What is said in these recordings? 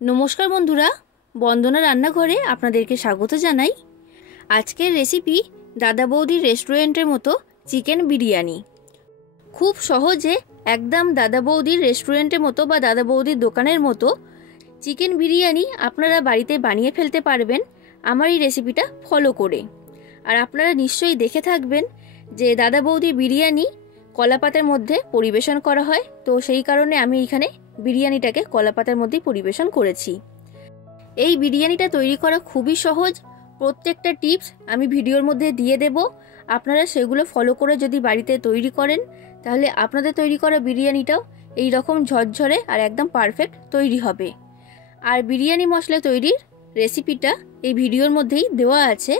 নমস্কার বন্ধুরা, বন্দনা রান্নাঘরে আপনাদেরকে স্বাগত জানাই। আজকের রেসিপি দাদা বৌদির রেস্টুরেন্টের মতো চিকেন বিরিয়ানি। খুব সহজে একদম দাদা বৌদির রেস্টুরেন্টের মতো বা দাদা বৌদির দোকানের মতো চিকেন বিরিয়ানি আপনারা বাড়িতে বানিয়ে ফেলতে পারবেন আমার এই রেসিপিটা ফলো করে। আর আপনারা নিশ্চয়ই দেখে থাকবেন যে দাদা বৌদি বিরিয়ানি কলাপাতার মধ্যে পরিবেশন করা হয়, তো সেই কারণে আমি এখানে বিরিয়ানিটাকে কলাপাতার মধ্যে পরিবেশন করেছি। এই বিরিয়ানিটা তৈরি করা খুবই সহজ, প্রত্যেকটা টিপস আমি ভিডিওর মধ্যে দিয়ে দেব। আপনারা সেগুলো ফলো করে যদি বাড়িতে তৈরি করেন তাহলে আপনাদের তৈরি করা বিরিয়ানিটাও এই রকম ঝরঝরে আর একদম পারফেক্ট তৈরি হবে। আর বিরিয়ানি মশলা তৈরির রেসিপিটা এই ভিডিওর মধ্যেই দেওয়া আছে,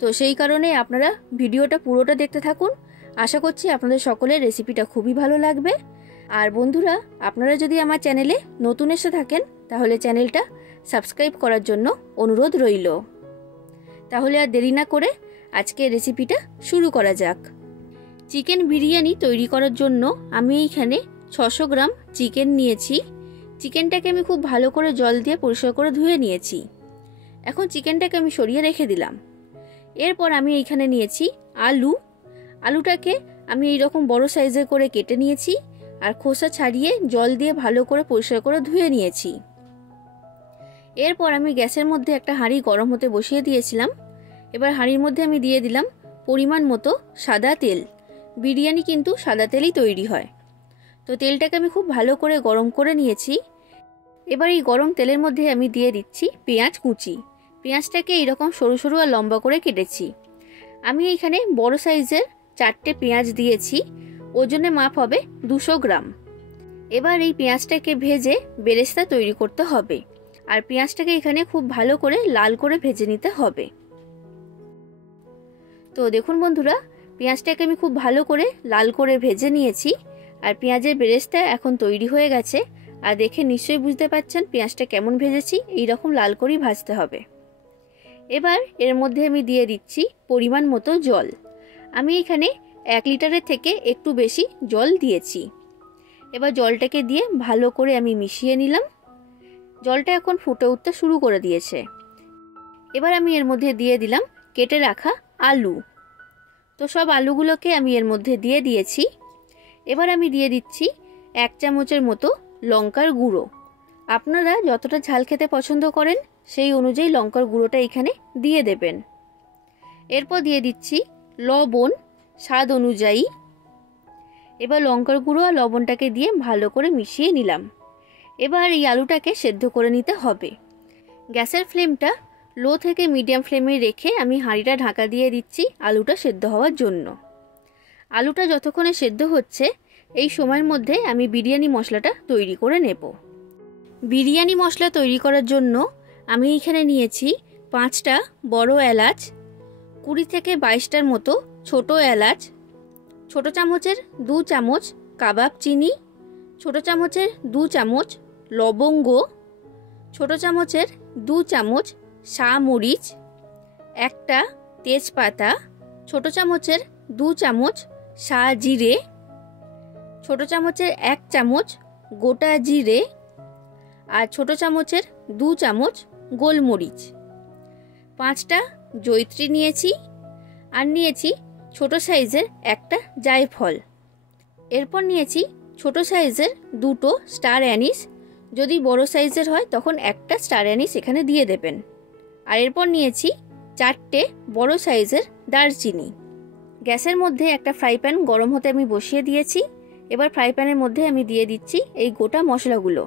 তো সেই কারণে আপনারা ভিডিওটা পুরোটা দেখতে থাকুন। আশা করছি আপনাদের সকলের রেসিপিটা খুবই ভালো লাগবে। আর বন্ধুরা, আপনারা যদি আমার চ্যানেলে নতুন এসে থাকেন তাহলে চ্যানেলটা সাবস্ক্রাইব করার জন্য অনুরোধ রইল। তাহলে আর দেরি না করে আজকে রেসিপিটা শুরু করা যাক। চিকেন বিরিয়ানি তৈরি করার জন্য আমি এইখানে 600 গ্রাম চিকেন নিয়েছি। চিকেনটাকে আমি খুব ভালো করে জল দিয়ে পরিষ্কার করে ধুয়ে নিয়েছি। এখন চিকেনটাকে আমি সরিয়ে রেখে দিলাম। এরপর আমি এইখানে নিয়েছি আলুটাকে আমি এইরকম বড় সাইজের করে কেটে নিয়েছি আর খোসা ছাড়িয়ে জল দিয়ে ভালো করে পরিষ্কার করে ধুয়ে নিয়েছি। এরপর আমি গ্যাসের মধ্যে একটা হাঁড়ি গরম হতে বসিয়ে দিয়েছিলাম। এবার হাঁড়ির মধ্যে আমি দিয়ে দিলাম পরিমাণ মতো সাদা তেল। বিরিয়ানি কিন্তু সাদা তেলেই তৈরি হয়। তো তেলটাকে আমি খুব ভালো করে গরম করে নিয়েছি। এবার এই গরম তেলের মধ্যে আমি দিয়ে দিচ্ছি পেঁয়াজ কুচি। পেঁয়াজটাকে এইরকম সরু সরু আর লম্বা করে কেটেছি। আমি এইখানে বড় সাইজের 4টে পেঁয়াজ দিয়েছি, ওজনে মাপ হবে 200 গ্রাম। এবার এই পেঁয়াজটাকে ভেজে বেরেস্তা তৈরি করতে হবে। আর পেঁয়াজটাকে এখানে খুব ভালো করে লাল করে ভেজে নিতে হবে। তো দেখুন বন্ধুরা, পেঁয়াজটাকে আমি খুব ভালো করে লাল করে ভেজে নিয়েছি আর পেঁয়াজের বেরেস্তা এখন তৈরি হয়ে গেছে। আর দেখে নিশ্চয়ই বুঝতে পারছেন পেঁয়াজটা কেমন ভেজেছি, এইরকম লাল করেই ভাজতে হবে। এবার এর মধ্যে আমি দিয়ে দিচ্ছি পরিমাণ মতো জল। আমি এখানে 1 লিটারের থেকে একটু বেশি জল দিয়েছি। এবার জলটাকে দিয়ে ভালো করে আমি মিশিয়ে নিলাম। জলটা এখন ফুটে উঠতে শুরু করে দিয়েছে। এবার আমি এর মধ্যে দিয়ে দিলাম কেটে রাখা আলু। তো সব আলুগুলোকে আমি এর মধ্যে দিয়ে দিয়েছি। এবার আমি দিয়ে দিচ্ছি 1 চামচের মতো লঙ্কার গুঁড়ো। আপনারা যতটা ঝাল খেতে পছন্দ করেন সেই অনুযায়ী লঙ্কার গুঁড়োটা এখানে দিয়ে দেবেন। এরপর দিয়ে দিচ্ছি লবণ স্বাদ অনুযায়ী। এবার লঙ্কার গুঁড়ো আর লবণটাকে দিয়ে ভালো করে মিশিয়ে নিলাম। এবার এই আলুটাকে সেদ্ধ করে নিতে হবে। গ্যাসের ফ্লেমটা লো থেকে মিডিয়াম ফ্লেমে রেখে আমি হাঁড়িটা ঢাকা দিয়ে দিচ্ছি আলুটা সেদ্ধ হওয়ার জন্য। আলুটা যতক্ষণে সেদ্ধ হচ্ছে এই সময়ের মধ্যে আমি বিরিয়ানি মশলাটা তৈরি করে নেব। বিরিয়ানি মশলা তৈরি করার জন্য আমি এখানে নিয়েছি 5টা বড় এলাচ, 20 থেকে 22টার মতো ছোট এলাচ, ছোট চামচের 2 চামচ কাবাব চিনি, ছোট চামচের 2 চামচ লবঙ্গ, ছোট চামচের 2 চামচ শামরিচ, একটা তেজপাতা, ছোট চামচের 2 চামচ শাহজিরে, ছোট চামচের 1 চামচ গোটা জিরে আর ছোট চামচের 2 চামচ গোলমরিচ। 5টা জয়িত্রী নিয়েছি আর নিয়েছি ছোট সাইজের একটা জায়ফল। এরপর নিয়েছি ছোট সাইজের 2টো স্টার অ্যানিস। যদি বড় সাইজের হয় তখন একটা স্টার অ্যানিস এখানে দিয়ে দেবেন। আর এরপর নিয়েছি 4টে বড় সাইজের দারচিনি। গ্যাসের মধ্যে একটা ফ্রাই প্যান গরম হতে আমি বসিয়ে দিয়েছি। এবার ফ্রাই প্যানের মধ্যে আমি দিয়ে দিচ্ছি এই গোটা মশলাগুলো।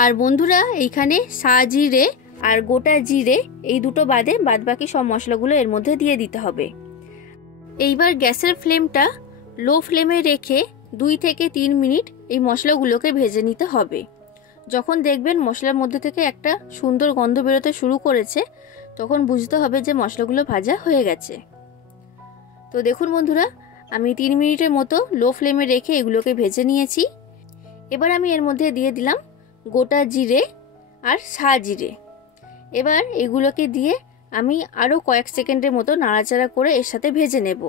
আর বন্ধুরা, এইখানে শাহজিরে আর গোটা জিরে এই দুটো বাদে বাদবাকি সব মশলাগুলো এর মধ্যে দিয়ে দিতে হবে। এইবার গ্যাসের ফ্লেমটা লো ফ্লেমে রেখে 2 থেকে 3 মিনিট এই মশলাগুলোকে ভেজে নিতে হবে। যখন দেখবেন মশলার মধ্যে থেকে একটা সুন্দর গন্ধ বেরোতে শুরু করেছে তখন বুঝতে হবে যে মশলাগুলো ভাজা হয়ে গেছে। তো দেখুন বন্ধুরা, আমি 3 মিনিটের মতো লো ফ্লেমে রেখে এগুলোকে ভেজে নিয়েছি। এবার আমি এর মধ্যে দিয়ে দিলাম গোটা জিরে আর শাহজিরে। এবার এগুলোকে দিয়ে আমি আরও কয়েক সেকেন্ডের মতো নাড়াচাড়া করে এর সাথে ভেজে নেব।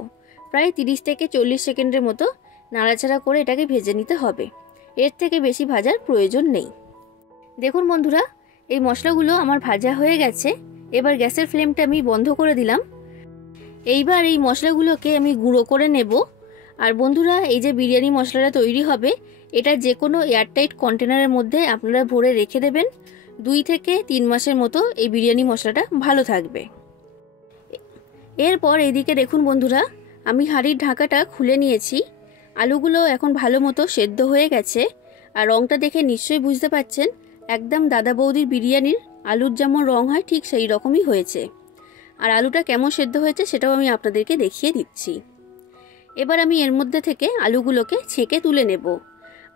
প্রায় 30 থেকে 40 সেকেন্ডের মতো নাড়াচাড়া করে এটাকে ভেজে নিতে হবে। এর থেকে বেশি ভাজার প্রয়োজন নেই। দেখুন বন্ধুরা, এই মশলাগুলো আমার ভাজা হয়ে গেছে। এবার গ্যাসের ফ্লেমটা আমি বন্ধ করে দিলাম। এইবার এই মশলাগুলোকে আমি গুঁড়ো করে নেব। আর বন্ধুরা, এই যে বিরিয়ানি মশলাটা তৈরি হবে, এটা যে কোনো এয়ারটাইট কন্টেনারের মধ্যে আপনারা ভরে রেখে দেবেন। 2 থেকে 3 মাসের মতো এই বিরিয়ানি মশলাটা ভালো থাকবে। এরপর এইদিকে দেখুন বন্ধুরা, আমি হাঁড়ির ঢাকাটা খুলে নিয়েছি। আলুগুলো এখন ভালো মতো সেদ্ধ হয়ে গেছে। আর রঙটা দেখে নিশ্চয়ই বুঝতে পারছেন, একদম দাদা বৌদির বিরিয়ানির আলুর যেমন রং হয় ঠিক সেই রকমই হয়েছে। আর আলুটা কেমন সেদ্ধ হয়েছে সেটাও আমি আপনাদেরকে দেখিয়ে দিচ্ছি। এবার আমি এর মধ্যে থেকে আলুগুলোকে ছেঁকে তুলে নেব।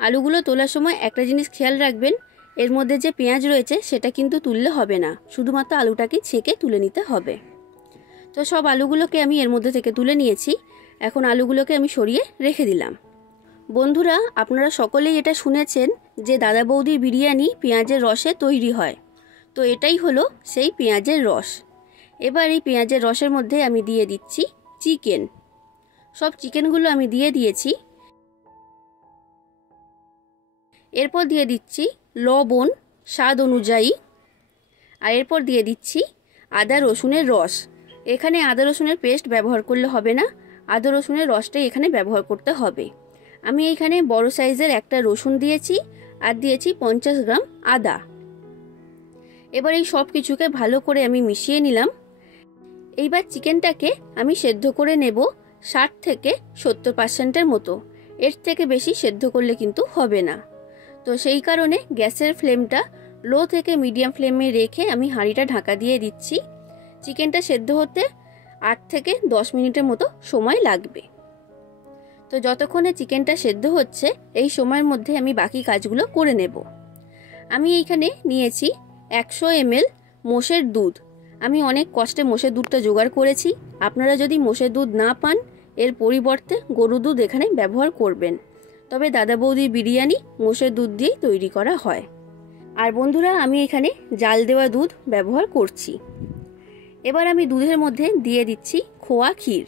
আলুগুলো তোলার সময় একটা জিনিস খেয়াল রাখবেন, এর মধ্যে যে পেঁয়াজ রয়েছে সেটা কিন্তু তুললে হবে না, শুধুমাত্র আলুটাকে ছেঁকে তুলে নিতে হবে। তো সব আলুগুলোকে আমি এর মধ্যে থেকে তুলে নিয়েছি। এখন আলুগুলোকে আমি সরিয়ে রেখে দিলাম। বন্ধুরা, আপনারা সকলেই এটা শুনেছেন যে দাদা বৌদির বিরিয়ানি পেঁয়াজের রসে তৈরি হয়। তো এটাই হলো সেই পেঁয়াজের রস। এবার এই পেঁয়াজের রসের মধ্যে আমি দিয়ে দিচ্ছি চিকেন। সব চিকেনগুলো আমি দিয়ে দিয়েছি। এরপর দিয়ে দিচ্ছি লবণ স্বাদ অনুযায়ী। আর এরপর দিয়ে দিচ্ছি আদা রসুনের রস। এখানে আদা রসুনের পেস্ট ব্যবহার করলে হবে না, আদা রসুনের রসটাই এখানে ব্যবহার করতে হবে। আমি এখানে বড় সাইজের একটা রসুন দিয়েছি আর দিয়েছি 50 গ্রাম আদা। এবার এই সব কিছুকে ভালো করে আমি মিশিয়ে নিলাম। এইবার চিকেনটাকে আমি সেদ্ধ করে নেব 60 থেকে 70% মতো। এর থেকে বেশি সেদ্ধ করলে কিন্তু হবে না। তো সেই কারণে গ্যাসের ফ্লেমটা লো থেকে মিডিয়াম ফ্লেমে রেখে আমি হাঁড়িটা ঢাকা দিয়ে দিচ্ছি। চিকেনটা সেদ্ধ হতে 8 থেকে 10 মিনিটের মতো সময় লাগবে। তো যতক্ষণে চিকেনটা সেদ্ধ হচ্ছে এই সময়ের মধ্যে আমি বাকি কাজগুলো করে নেব। আমি এইখানে নিয়েছি 100 ml মোষের দুধ। আমি অনেক কষ্টে মোষের দুধটা জোগাড় করেছি। আপনারা যদি মোষের দুধ না পান, এর পরিবর্তে গরুর দুধ এখানে ব্যবহার করবেন। তবে দাদা বৌদির বিরিয়ানি মোষের দুধ দিয়েই তৈরি করা হয়। আর বন্ধুরা, আমি এখানে জাল দেওয়া দুধ ব্যবহার করছি। এবার আমি দুধের মধ্যে দিয়ে দিচ্ছি খোয়া ক্ষীর।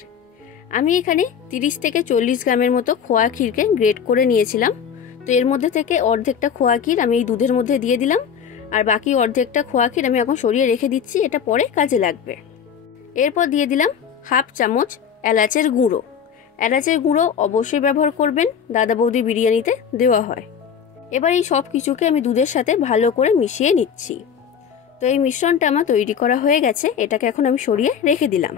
আমি এখানে 30 থেকে 40 গ্রামের মতো খোয়া ক্ষীরকে গ্রেট করে নিয়েছিলাম। তো এর মধ্যে থেকে অর্ধেকটা খোয়া ক্ষীর আমি এই দুধের মধ্যে দিয়ে দিলাম। আর বাকি অর্ধেকটা খোয়া ক্ষীর আমি এখন সরিয়ে রেখে দিচ্ছি, এটা পরে কাজে লাগবে। এরপর দিয়ে দিলাম 1/2 চামচ এলাচের গুঁড়ো। এলাচের গুঁড়ো অবশ্যই ব্যবহার করবেন, দাদা বৌদি বিরিয়ানিতে দেওয়া হয়। এবার এই সব কিছুকে আমি দুধের সাথে ভালো করে মিশিয়ে নিচ্ছি। তো এই মিশ্রণটা আমার তৈরি করা হয়ে গেছে, এটাকে এখন আমি সরিয়ে রেখে দিলাম।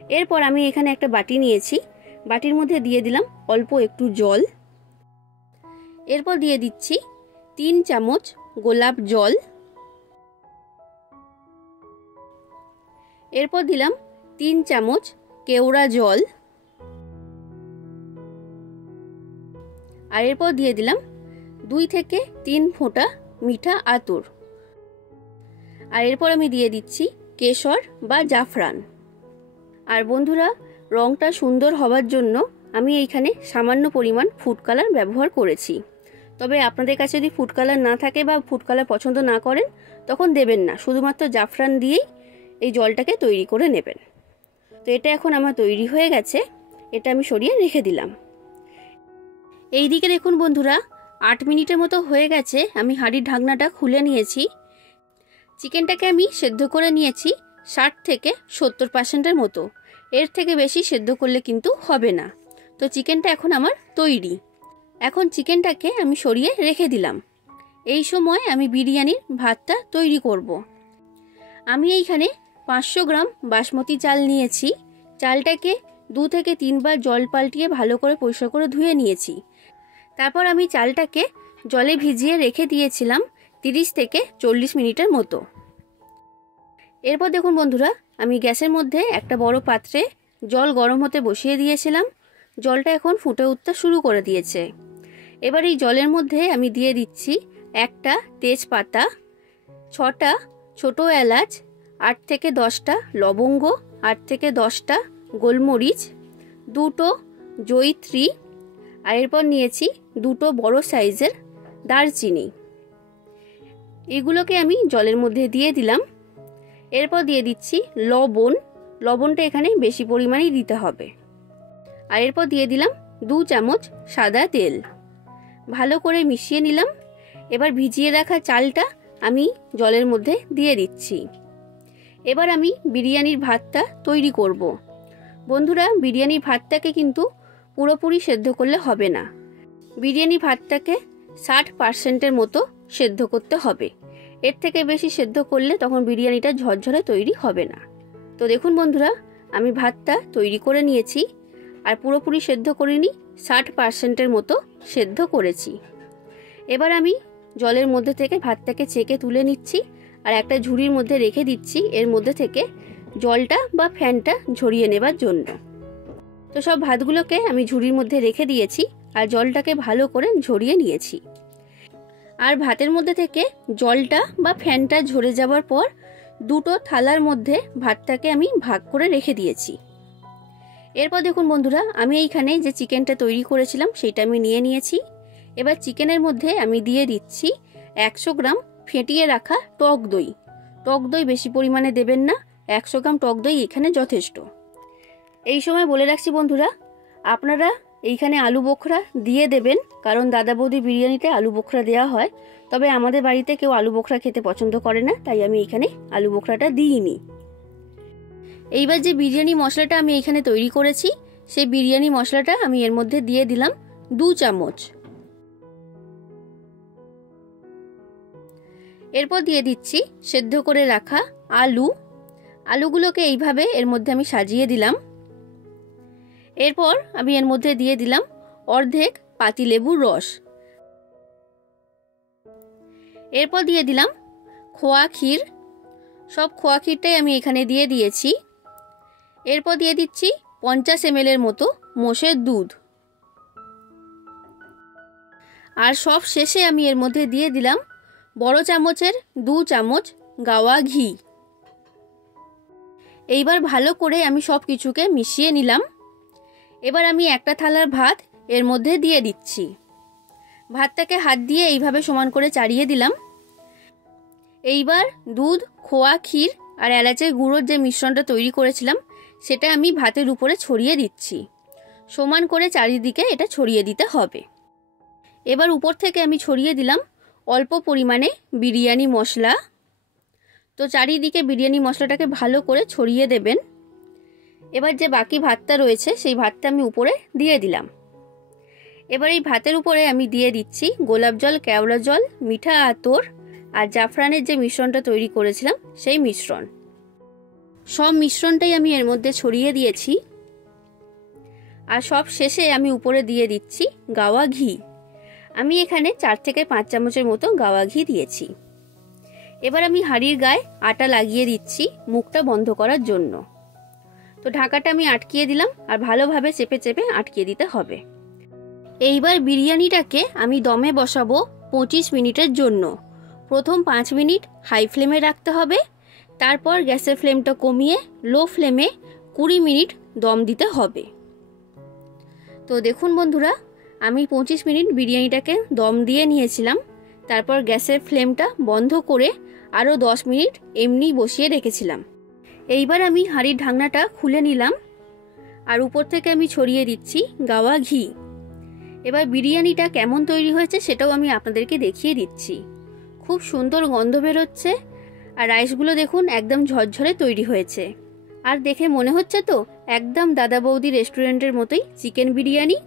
এরপর আমি এখানে একটা বাটি নিয়েছি, বাটির মধ্যে দিয়ে দিলাম অল্প একটু জল। এরপর দিয়ে দিচ্ছি 3 চামচ গোলাপ জল। এরপর দিলাম 3 চামচ কেওড়া জল। আর এরপর দিয়ে দিলাম 2 থেকে 3 ফোঁটা মিঠা আতর। আর এরপর আমি দিয়ে দিচ্ছি কেশর বা জাফরান। আর বন্ধুরা, রংটা সুন্দর হওয়ার জন্য আমি এইখানে সামান্য পরিমাণ ফুড কালার ব্যবহার করেছি। তবে আপনাদের কাছে যদি ফুড কালার না থাকে বা ফুড কালার পছন্দ না করেন তখন দেবেন না, শুধুমাত্র জাফরান দিয়েই এই জলটাকে তৈরি করে নেবেন। তো এটা এখন আমার তৈরি হয়ে গেছে, এটা আমি সরিয়ে রেখে দিলাম। এই দিকে দেখুন বন্ধুরা, 8 মিনিটের মতো হয়ে গেছে। আমি হাঁড়ির ঢাকনাটা খুলে নিয়েছি। চিকেনটাকে আমি সেদ্ধ করে নিয়েছি 60 থেকে 70% মতো। এর থেকে বেশি সেদ্ধ করলে কিন্তু হবে না। তো চিকেনটা এখন আমার তৈরি। এখন চিকেনটাকে আমি সরিয়ে রেখে দিলাম। এই সময় আমি বিরিয়ানির ভাতটা তৈরি করব। আমি এইখানে 500 গ্রাম বাসমতি চাল নিয়েছি। চালটাকে 2 থেকে 3 বার জল পাল্টিয়ে ভালো করে পরিষ্কার করে ধুয়ে নিয়েছি। তারপর আমি চালটাকে জলে ভিজিয়ে রেখে দিয়েছিলাম 30 থেকে 40 মিনিটের মতো। এরপর দেখুন বন্ধুরা, আমি গ্যাসের মধ্যে একটা বড় পাত্রে জল গরম হতে বসিয়ে দিয়েছিলাম। জলটা এখন ফুটে উঠতে শুরু করে দিয়েছে। এবার এই জলের মধ্যে আমি দিয়ে দিচ্ছি একটা তেজপাতা, 6টা ছোট এলাচ, 8 থেকে 10টা লবঙ্গ, 8 থেকে 10টা গোলমরিচ, 2টো জয়িত্রী। আর এরপর নিয়েছি 2টো বড় সাইজের দারচিনি। এগুলোকে আমি জলের মধ্যে দিয়ে দিলাম। এরপর দিয়ে দিচ্ছি লবণ। লবণটা এখানে বেশি পরিমাণেই দিতে হবে। আর এরপর দিয়ে দিলাম 2 চামচ সাদা তেল। ভালো করে মিশিয়ে নিলাম। এবার ভিজিয়ে রাখা চালটা আমি জলের মধ্যে দিয়ে দিচ্ছি। এবার আমি বিরিয়ানির ভাতটা তৈরি করব। বন্ধুরা, বিরিয়ানির ভাতটাকে কিন্তু পুরোপুরি সেদ্ধ করলে হবে না, বিরিয়ানি ভাতটাকে 60% মতো সেদ্ধ করতে হবে। এর থেকে বেশি সেদ্ধ করলে তখন বিরিয়ানিটা ঝরঝরে তৈরি হবে না। তো দেখুন বন্ধুরা, আমি ভাতটা তৈরি করে নিয়েছি, আর পুরোপুরি সেদ্ধ করিনি, 60% মতো সেদ্ধ করেছি। এবার আমি জলের মধ্যে থেকে ভাতটাকে ছেঁকে তুলে নিচ্ছি, আর একটা ঝুড়ির মধ্যে রেখে দিচ্ছি এর মধ্যে থেকে জলটা বা ফ্যানটা ঝরিয়ে নেবার জন্য। তো সব ভাতগুলোকে আমি ঝুড়ির মধ্যে রেখে দিয়েছি আর জলটাকে ভালো করে ঝরিয়ে নিয়েছি। আর ভাতের মধ্যে থেকে জলটা বা ফ্যানটা ঝরে যাওয়ার পর দুটো থালার মধ্যে ভাতটাকে আমি ভাগ করে রেখে দিয়েছি। এরপর দেখুন বন্ধুরা, আমি এইখানে যে চিকেনটা তৈরি করেছিলাম সেটা আমি নিয়ে নিয়েছি। এবার চিকেনের মধ্যে আমি দিয়ে দিচ্ছি 100 গ্রাম ফেটিয়ে রাখা টক দই। টক দই বেশি পরিমাণে দেবেন না, 100 গ্রাম টক দই এখানে যথেষ্ট। এই সময় বলে রাখছি বন্ধুরা, আপনারা এইখানে আলু বোখরা দিয়ে দেবেন, কারণ দাদা বৌদি বিরিয়ানিতে আলু বোখরা দেওয়া হয়। তবে আমাদের বাড়িতে কেউ আলু বোখরা খেতে পছন্দ করে না, তাই আমি এখানে আলু বোখরাটা দিইনি। এইবার যে বিরিয়ানি মশলাটা আমি এখানে তৈরি করেছি, সেই বিরিয়ানি মশলাটা আমি এর মধ্যে দিয়ে দিলাম 2 চামচ। এরপর দিয়ে দিচ্ছি সেদ্ধ করে রাখা আলুগুলোকে এইভাবে এর মধ্যে আমি সাজিয়ে দিলাম। এরপর আমি এর মধ্যে দিয়ে দিলাম অর্ধেক পাতিলেবুর রস। এরপর দিয়ে দিলাম খোয়া ক্ষীর, সব খোয়া ক্ষীরটাই আমি এখানে দিয়ে দিয়েছি। এরপর দিয়ে দিচ্ছি 50 ml এর মতো মোষের দুধ। আর সব শেষে আমি এর মধ্যে দিয়ে দিলাম বড় চামচের 2 চামচ গাওয়া ঘি। এইবার ভালো করে আমি সব কিছুকে মিশিয়ে নিলাম। এবার আমি একটা থালার ভাত এর মধ্যে দিয়ে দিচ্ছি। ভাতটাকে হাত দিয়ে এইভাবে সমান করে চাড়িয়ে দিলাম। এইবার দুধ, খোয়া ক্ষীর আর এলাচের গুঁড়োর যে মিশ্রণটা তৈরি করেছিলাম সেটা আমি ভাতের উপরে ছড়িয়ে দিচ্ছি। সমান করে চারিদিকে এটা ছড়িয়ে দিতে হবে। এবার উপর থেকে আমি ছড়িয়ে দিলাম অল্প পরিমাণে বিরিয়ানি মশলা। তো চারিদিকে বিরিয়ানি মশলাটাকে ভালো করে ছড়িয়ে দেবেন। এবার যে বাকি ভাতটা রয়েছে সেই ভাতটা আমি উপরে দিয়ে দিলাম। এবার এই ভাতের উপরে আমি দিয়ে দিচ্ছি গোলাপ জল, কেওড়া জল, মিঠা আতর আর জাফরানের যে মিশ্রণটা তৈরি করেছিলাম সেই মিশ্রণ। সব মিশ্রণটাই আমি এর মধ্যে ছড়িয়ে দিয়েছি। আর সব শেষে আমি উপরে দিয়ে দিচ্ছি গাওয়া ঘি। আমি এখানে 4 থেকে 5 চামচের মতো গাওয়া ঘি দিয়েছি। এবার আমি হাঁড়ির গায়ে আটা লাগিয়ে দিচ্ছি মুখটা বন্ধ করার জন্য। তো ঢাকাটা আমি আটকিয়ে দিলাম, আর ভালোভাবে চেপে চেপে আটকিয়ে দিতে হবে। এইবার বিরিয়ানিটাকে আমি দমে বসাবো 25 মিনিটের জন্য। প্রথম 5 মিনিট হাই ফ্লেমে রাখতে হবে, তারপর গ্যাসের ফ্লেমটা কমিয়ে লো ফ্লেমে 20 মিনিট দম দিতে হবে। তো দেখুন বন্ধুরা, আমি 25 মিনিট বিরিয়ানিটাকে দম দিয়ে নিয়েছিলাম। তারপর গ্যাসের ফ্লেমটা বন্ধ করে আরও 10 মিনিট এমনি বসিয়ে রেখেছিলাম। এইবার আমি হাঁড়ির ঢাকনাটা খুলে নিলাম, আর উপর থেকে আমি ছড়িয়ে দিচ্ছি গাওয়া ঘি। এবার বিরিয়ানিটা কেমন তৈরি হয়েছে সেটাও আমি আপনাদেরকে দেখিয়ে দিচ্ছি। খুব সুন্দর গন্ধ বেরোচ্ছে, আর রাইসগুলো দেখুন একদম ঝরঝরে তৈরি হয়েছে। আর দেখে মনে হচ্ছে তো একদম দাদা বৌদি রেস্টুরেন্টের মতোই চিকেন বিরিয়ানি।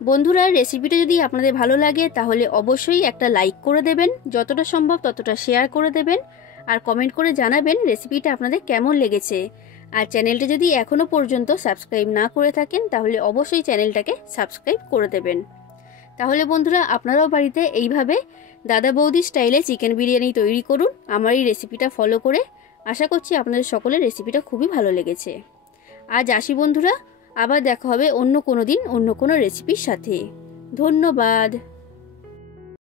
বন্ধুরা, রেসিপিটা যদি আপনাদের ভালো লাগে তাহলে অবশ্যই একটা লাইক করে দেবেন, যতটা সম্ভব ততটা শেয়ার করে দেবেন, আর কমেন্ট করে জানাবেন রেসিপিটা আপনাদের কেমন লেগেছে। আর চ্যানেলটা যদি এখনও পর্যন্ত সাবস্ক্রাইব না করে থাকেন তাহলে অবশ্যই চ্যানেলটাকে সাবস্ক্রাইব করে দেবেন। তাহলে বন্ধুরা, আপনারাও বাড়িতে এইভাবে দাদা বৌদি স্টাইলে চিকেন বিরিয়ানি তৈরি করুন আমার এই রেসিপিটা ফলো করে। আশা করছি আপনাদের সকলের রেসিপিটা খুবই ভালো লেগেছে। আজ আসি বন্ধুরা, আবার দেখা হবে অন্য কোনো দিন অন্য কোনো রেসিপির সাথে। ধন্যবাদ।